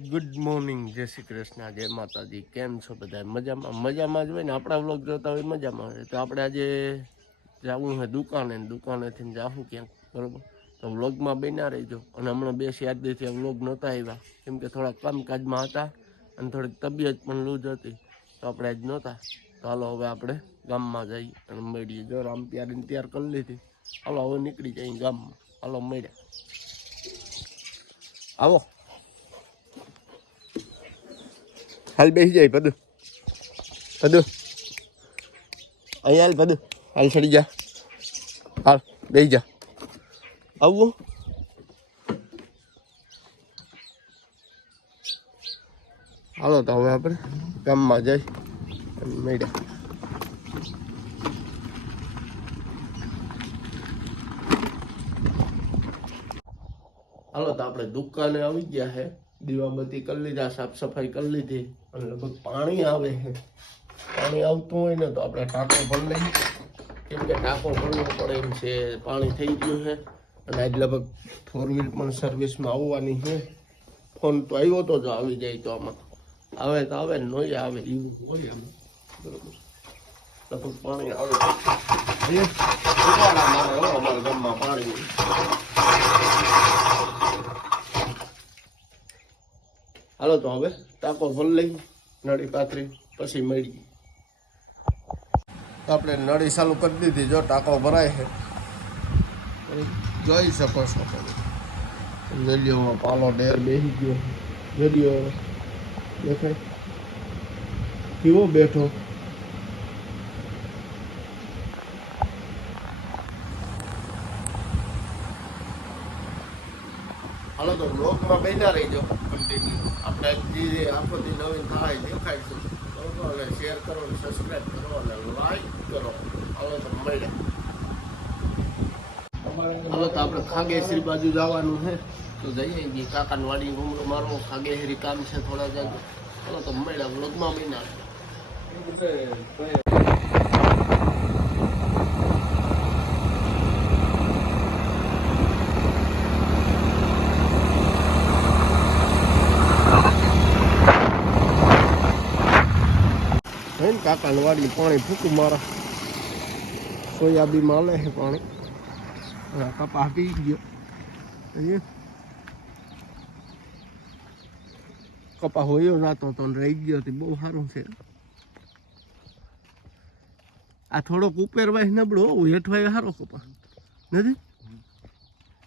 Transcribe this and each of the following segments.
Good morning, જય શ્રી કૃષ્ણ, જય માતાજી. કેમ છો બધા? મજામાં જ હોય ને. આપણા વ્લોગ જોતા હોય મજામાં હોય તો આપણે આજે જવું છે દુકાનેથી જાવું ક્યાંક, બરાબર? તો વ્લોગમાં બન્યા રહીજો. અને હમણાં 2 4 વ્લોગ નહોતા આવ્યા કેમ કે થોડા કામકાજમાં હતા અને થોડીક તબિયત પણ લૂઝ હતી, તો આપણે આજ નહોતા. તો હાલો હવે આપણે ગામમાં જઈએ અને મળીએ. જો આમ તૈયાર કરી લીધી. હાલો હવે નીકળી જઈએ ગામમાં. હાલો મળ્યા. આવો હાલ બેસી જાય પદુ અહીંયા હાલ પદુ હાલ ચડી જા, હાલ બેસી જા. આવું હાલો તો હવે આપણે ગામમાં જઈ મળ્યા. હાલો તો આપણે દુકાને આવી ગયા છે. દીવાબત્તી કરી લીધા, સાફ સફાઈ કરી લીધી અને લગભગ પાણી આવે છે. પાણી આવતું હોય ને તો આપણે ટાંકો ભરી લઈએ કેમ કે ટાંકો ભરવો પડે એમ છે. પાણી થઈ ગયું છે અને આજ લગભગ 4 વ્હીલ પણ સર્વિસમાં આવવાની છે. ફોન તો આવ્યો તો જો આવી જાય તો આમાં આવે તો આવે, નહીં આવે એવું હોય આમાં, બરોબર? લગભગ પાણી આવે અમારા ગામમાં પાણી. હાલો તો હવે ટાંકો ભરી લઈ, નળી પાથરી પછી મળીએ. આપણે નળી ચાલુ કરી દીધી. જો ટાંકો ભરાય છે, જોઈ શકો છો તમે. રેડિયોમાં પાલો ઢેર બેસી ગયો. રેડિયો દેખાય કેવો બેઠો. હાલો તો બ્લોગમાં બેઠા રહીજો કન્ટિન્યુ. આપણે જે આખોથી નવીન થાય દેખાઈશું, બરોબર? અને શેર કરો, સબસ્ક્રાઈબ કરો અને લાઈક કરો. હાલો તો મળ્યા. હાલો તો આપણે ખાગેશ્રી બાજુ જવાનું છે તો જઈએ. કાકાની વાડી ઘૂમરો મારવો, ખાગેશ્રી કામ છે થોડા જાજુ. હાલો તો મળ્યા. બ્લોગમાં બન્યા. કાકાની વાડી પાણી ફૂકું મારા. સોયાબીન હાલે છે પાણી. કપા પી ગયો. કપા હોયો જાતો તો રહી ગયો. બહુ સારું છે. આ થોડોક ઉપેરવાય નબળો, હેઠવાય સારો કપા નથી.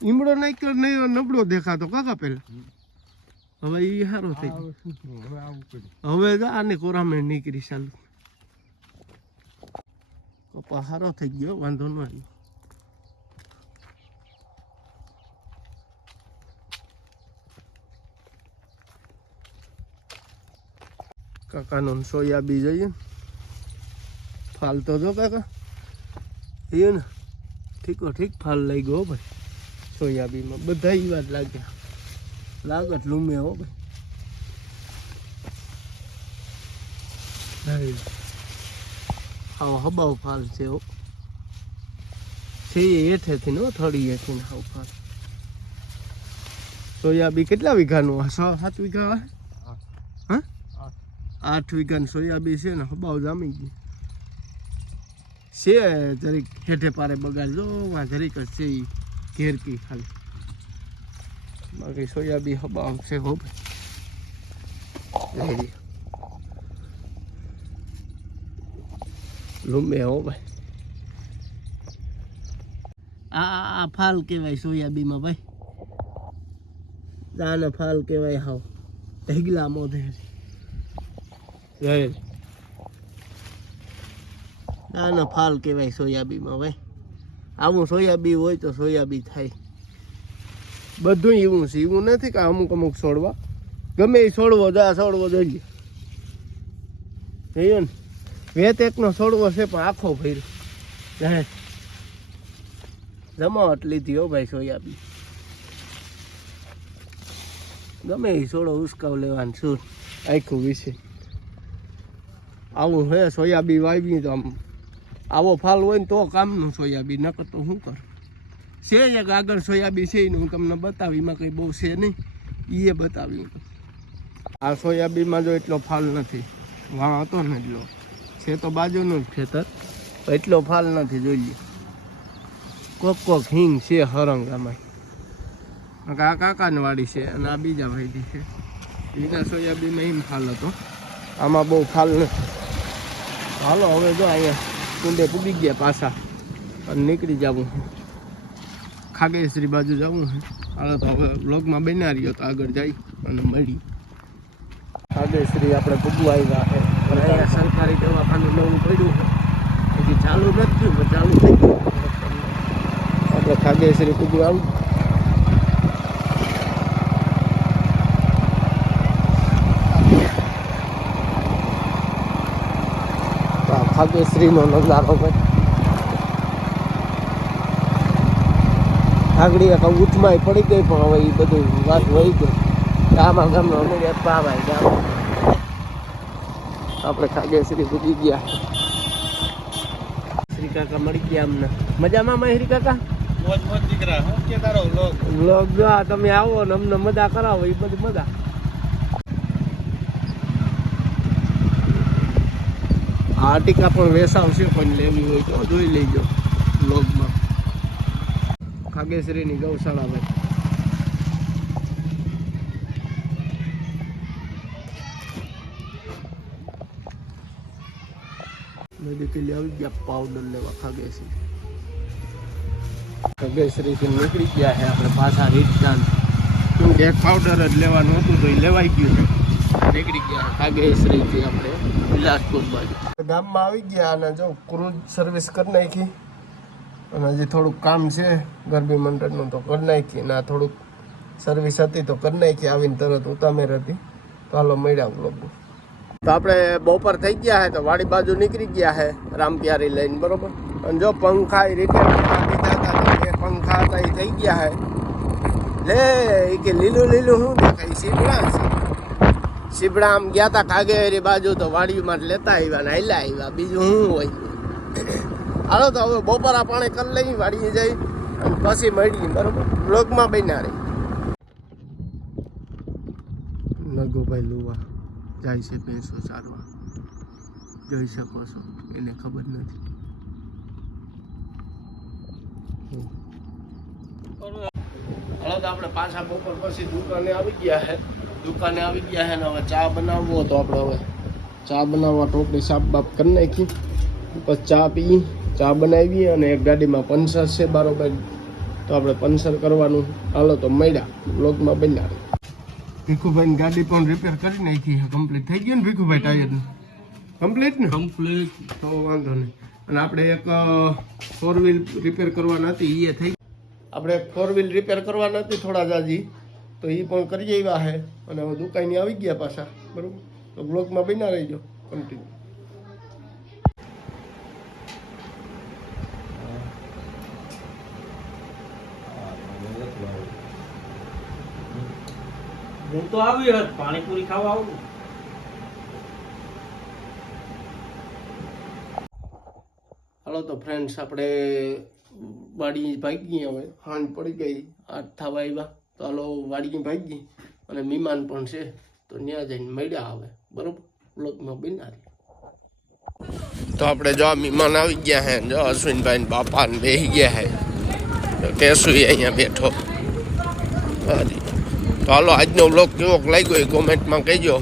ઈમડો નાખ્યો નહીં, નબળો દેખાતો કાકા પેલા. હવે એ સારો થઈ ગયો. હવે આને કોરામણ નીકળી ચાલુ. કપા સારો થઈ ગયો, વાંધો ન આવ્યો. કાકાનો સોયાબી જઈએ. ફાલ તો જો કાકા એ ને ઠીકો ઠીક ફાલ લઈ ગયો ભાઈ. સોયાબીમાં બધા એ વાત લાગ્યા. લાગત લૂમે હો ભાઈ. હા હબાવ ફાલ છે હો. છે હેઠેથી નો થોડી હેઠી ને હાવ ફાલ. સોયાબી કેટલા વીઘાનું? 6-7 વીઘા. હા 8 વીઘાની સોયાબી છે ને. હબાવ જામી ગઈ છે. જરીક હેઠે પારે બગાડજો. જરીક જ છે ઘેરકી ખાલી. બાકી સોયાબી હબાવ છે હો ભાઈ. લૂમે હો ભાઈ. આ ફાલ કહેવાય સોયાબીમાં ભાઈ. આને ફાલ કહેવાય. હાવ ઢગલા મોઢે આને ફાલ કહેવાય સોયાબીમાં ભાઈ. આવું સોયાબી હોય તો સોયાબી થાય. બધું એવું છે. એવું નથી કે અમુક છોડવા ગમે એ છોડવો જોઈએ. જોયો ને વેત એકનો છોડવો છે પણ આખો ફેર્યો. જમાવટ લીધી હો ભાઈ સોયાબી. ગમે એ છોડો ઉસકાવ લેવાનું શું આખું વિશે. આવું હે સોયાબી વાવી તો આમ આવો ફાલ હોય ને તો કામનું સોયાબી. નકર તો શું કર છે. એક આગળ સોયાબી છે એને હું તમને બતાવી. એમાં કંઈ બહુ છે નહીં, એ બતાવ્યું. આ સોયાબીનમાં જો એટલો ફાલ નથી, વાં હતો ને એટલો છે તો બાજુનું જ ખેતર, એટલો ફાલ નથી. જોઈ લે કોક હિંગ છે હરંગામાં. આ કાકાની વાડી છે અને આ બીજા ભાઈની છે. એના સોયાબીનમાં એમ ફાલ હતો, આમાં બહુ ફાલ નથી. હાલો હવે જો અહીંયા કુંડે પૂગી ગયા પાછા અને નીકળી જવું છે. ખાગેશ્રી બાજુ જવું છે. હાલો તો હવે વ્લોગમાં બન્યા રહ્યો તો આગળ જઈ અને મળી. ખાગેશ્રી આપણે પૂગવા આવ્યા છે. અહીંયા સરકારી દવાખાનું નવું પડ્યું છે, હજી ચાલુ નથી થયું પણ ચાલુ થઈ ગયું. આપણે ખાગેશ્રી પૂગવા આવું. ખાગેશ્રીનો નજારો ભાઈ. આગળ એક ઉઠમાં પડી ગઈ પણ હવે એ બધું વાત વહી ગઈ. ગામમાં અમે પાવાય ગામ આપણે ખાગેશ્રી પૂજી ગયા. શ્રી કાકા મળી ગયા અમને. મજામાં મહેરી કાકા? વ્લોગ જો તમે આવો ને અમને મજા કરાવો, એ બધી મજા. આ ટીકા પણ વેસાવશે, પણ લેવી હોય તો જોઈ લેજો વ્લોગમાં. ખાગેશ્રીની ગૌશાળા ભાઈ. મેડિકલી આવી ગયા પાવડર લેવા ખાગેશ્રીથી નીકળી ગયા છે આપણે પાછા રીતદાન. કેમ કે એક પાવડર જ લેવાનું હતું તો એ લેવાઈ ગયું છે. નીકળી ગયા ખાગેશ્રીથી આપણે બિલાસપુર બાજુ. ગામમાં આવી ગયા અને જો ક્રૂઝ સર્વિસ કરી નાખી અને હજી થોડુંક કામ છે ગરબી મંડળનું તો કરી નાખી. ના થોડુંક સર્વિસ હતી તો કરી નાખી. આવીને તરત ઉતામેર હતી તો હાલો મળ્યા લોકો. તો આપણે બપોર થઈ ગયા છે તો વાડી બાજુ નીકળી ગયા છે રામપ્યારી લઈને, બરોબર. અને જો પંખા રિપેર દીધા હતા તો એ પંખા હતા એ થઈ ગયા છે. લે એ કે લીલું લીલું શું દેખાય? સીબડા છે. સીબડા આમ ગયા હતા ખાગેરી બાજુ તો વાડીમાં લેતા આવ્યા ને હાલ્યા આવ્યા, બીજું શું હોય. હાલો તો હવે બપોરા પાણી કરી લઈ વાડીએ જઈ અને પછી મળી, બરોબર. બ્લોગમાં બન્યા રહી. નગોભાઈ લુવા જાય છે ભેંસો ચારવા, જોઈ શકો છો. એને ખબર નથી. હાલો તો આપણે પાછા બપોર પછી દુકાને આવી ગયા છે. દુકાને આવી ગયા છે ને હવે ચા બનાવવો તો આપણે હવે ચા બનાવવા ટોપલી સાફ બાપ કરી નાખી. પછી ચા પી, ચા બનાવીએ અને એક ગાડીમાં પંચર છે બરોબર, તો આપણે પંચર કરવાનું. હાલો તો મળ્યા બ્લોગમાં બન્યા. ભીખુભાઈની ગાડી પણ રિપેર કરી નાખી, કમ્પ્લીટ થઈ ગયું ને ભીખુભાઈ? ટાયર કમ્પ્લીટ ને? કમ્પ્લીટ તો વાંધો નહીં. અને આપણે એક 4 વ્હીલ રિપેર કરવાના હતી, એ થઈ. આપણે 4 વ્હીલ રિપેર કરવાના હતી થોડા જાજી, તો એ પણ કરી આવ્યા છે. અને હવે દુકાને આવી ગયા પાછા, બરાબર. તો બ્લોગમાં બન્યા રહીજો કન્ટિન્યુ. હું તો આવી પાણીપુરી ખાવા આવું. હાલો તો ફ્રેન્ડ્સ આપણે વાડી ભાગી. હવે હાંજ પડી ગઈ, 8 થવા આવ્યા. તો હાલો વાડી ભાગી અને મહેમાન પણ છે તો ત્યાં જઈને મળ્યા આવે, બરોબર. બ્લોગમાં બન્યા. તો આપણે જો મહેમાન આવી ગયા હે, જો અશ્વિનભાઈ બાપા ને બેસી ગયા હે. તો કેશું અહીંયા બેઠો. હાજી તો હાલો આજનો બ્લોગ કેવો લાગ્યો એ કોમેન્ટમાં કહેજો.